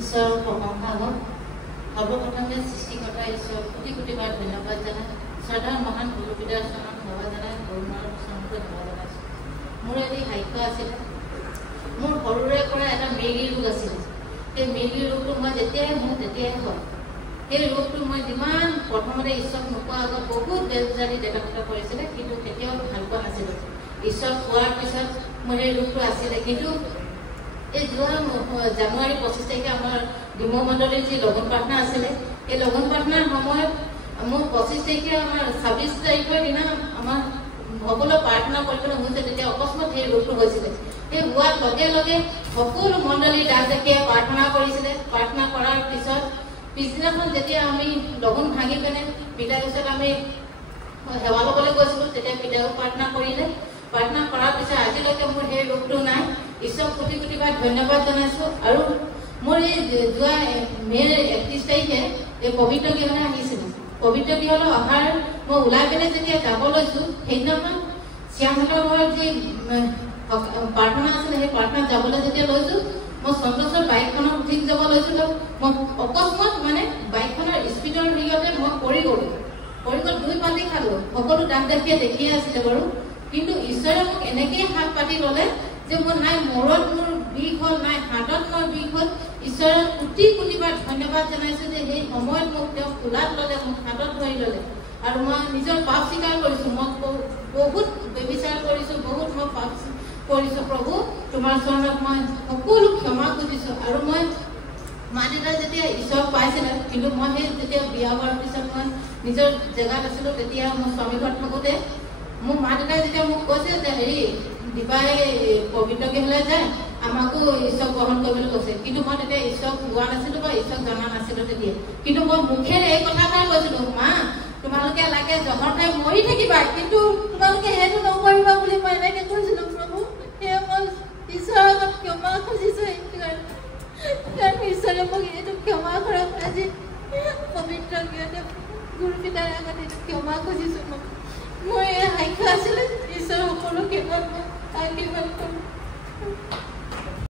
ঈশ্বৰৰ প্ৰশংসা হওক। সৰ্বপ্ৰথমে সৃষ্টিকৰ্তা ঈশ্বৰ কোটি কোটিবাৰ ধন্যবাদ জনাই শ্ৰদ্ধাৰ মহান গুৰুপিতাৰ চৰণত সেৱা জনাই কৰুণাৰ চৰণতে সেৱা জনাইছোঁ। মোৰ এটি সাক্ষ্য আছিলে। মোৰ সৰুৰে পৰা এটা মৃগী ৰোগ আছিলে। সেই মৃগী ৰোগটো মই যেতিয়াই হওঁ তেতিয়াই হয়। সেই ৰোগটো মই যিমান প্ৰথমতে ঈশ্বৰ নোপোৱাৰ আগত বহুত বেজাৰি দেউতাকতা কৰিছিলে, কিন্তু কেতিয়াও ভাল পোৱা নাছিলোঁ। ঈশ্বৰ পোৱাৰ পিছত মোৰ সেই ৰোগটো আছিলে। কিন্তু এই যোৱা জানুৱাৰী 25 তাৰিখে আমাৰ ডিমৌ মণ্ডলীৰ যি লগন প্ৰাৰ্থনা আছিলে, এই লগন প্ৰাৰ্থনাৰ সময়ত মোৰ 25 তাৰিখে আমাৰ 26 তাৰিখৰ দিনা আমাৰ সকলো প্ৰাৰ্থনা কৰিবলৈ হৈছে। তেতিয়া অকস্মাত সেই ৰোগটো হৈছিলে। সেই হোৱাৰ লগে লগে সকলো মণ্ডলীৰ দাস দাসীয়ে প্ৰাৰ্থনা কৰিছিলে। প্ৰাৰ্থনা কৰাৰ পিছত পিছদিনাখন যেতিয়া আমি লগন ভাঙি পিনে পিতাৰ পিছত আমি সেৱা ল'বলৈ গৈছিলোঁ, তেতিয়া পিতাও প্ৰাৰ্থনা কৰিলে। প্ৰাৰ্থনা কৰাৰ পিছত আজিলৈকে মোৰ সেই ৰোগটো নাই। ঈশ্বৰক কোটি কোটিবাৰ ধন্যবাদ জনাইছোঁ। আৰু মোৰ এই যোৱা মে'ৰ 31 তাৰিখে এই পবিত্ৰ গৃহলৈ আহিছিলোঁ। পবিত্ৰ গৃহলৈ অহাৰ মই ওলাই পিনে যেতিয়া যাব লৈছোঁ, সেইদিনাখন শ্যামহঁতৰ ঘৰত যি প্ৰাৰ্থনা আছিলে, সেই প্ৰাৰ্থনাত যাবলৈ যেতিয়া লৈছোঁ, মই সন্তোষৰ বাইকখনত উঠি যাব লৈছিলোঁ। মই অকস্মাত মানে বাইকখনৰ স্পীডৰ হেৰিয়তে মই পৰি গ'লোঁ। 2 পাতি খালোঁ। সকলো দাস দাসীয়ে দেখিয়ে আছিলে বাৰু। কিন্তু ঈশ্বৰে মোক এনেকেই হাত পাতি ল'লে যে মোৰ নাই মূৰত মোৰ বিষ হ'ল, নাই হাতত মোৰ বিষ হ'ল। ঈশ্বৰক কোটি কোটিবাৰ ধন্যবাদ জনাইছোঁ যে সেই সময়ত মোক তেওঁ কোলাত ল'লে, মোক হাতত ধৰি ল'লে। আৰু মই নিজৰ পাপ স্বীকাৰ কৰিছোঁ। মই বহুত ব্যভিচাৰ কৰিছোঁ, বহুত মই পাপ কৰিছোঁ। প্ৰভু তোমাৰ চৰণত মই সকলো ক্ষমা খুজিছোঁ। আৰু মই মা দেউতাই যেতিয়া ঈশ্বৰক পাইছিলে, কিন্তু মই সেই যেতিয়া বিয়া হোৱাৰ পিছত মই নিজৰ জেগাত আছিলোঁ, তেতিয়া মোৰ স্বামী ঘৰত থাকোঁতে মোৰ মা দেউতাই যেতিয়া মোক কৈছে যে হেৰি দীপাই পবিত্ৰ গৃহলৈ যায়, আমাকো ঈশ্বৰ গ্ৰহণ কৰিবলৈ কৈছে। কিন্তু মই তেতিয়া ঈশ্বৰক পোৱা নাছিলোঁ বা ঈশ্বৰক জনা নাছিলোঁ তেতিয়া। কিন্তু মই মুখেৰে এই কথাষাৰ কৈছিলোঁ, মা তোমালোকে লাগে জহৰ খাই মৰি থাকিবা, কিন্তু তোমালোকে সেইটো নকৰিবা বুলি মই এনেকৈ কৈছিলোঁ। প্ৰভু সেয়া মই ঈশ্বৰৰ আগত ক্ষমা খুজিছোঁ। কাৰণ ঈশ্বৰে মোক এইটো ক্ষমা কৰক। আজি পবিত্ৰ গৃহতে গুৰু পিতাৰ আগত এইটো ক্ষমা খুজিছোঁ। মোৰ এই সাক্ষ্য আছিলে। ঈশ্বৰ সকলো ক্ষেত্ৰত মই আশীৰ্বাদ কৰোঁ।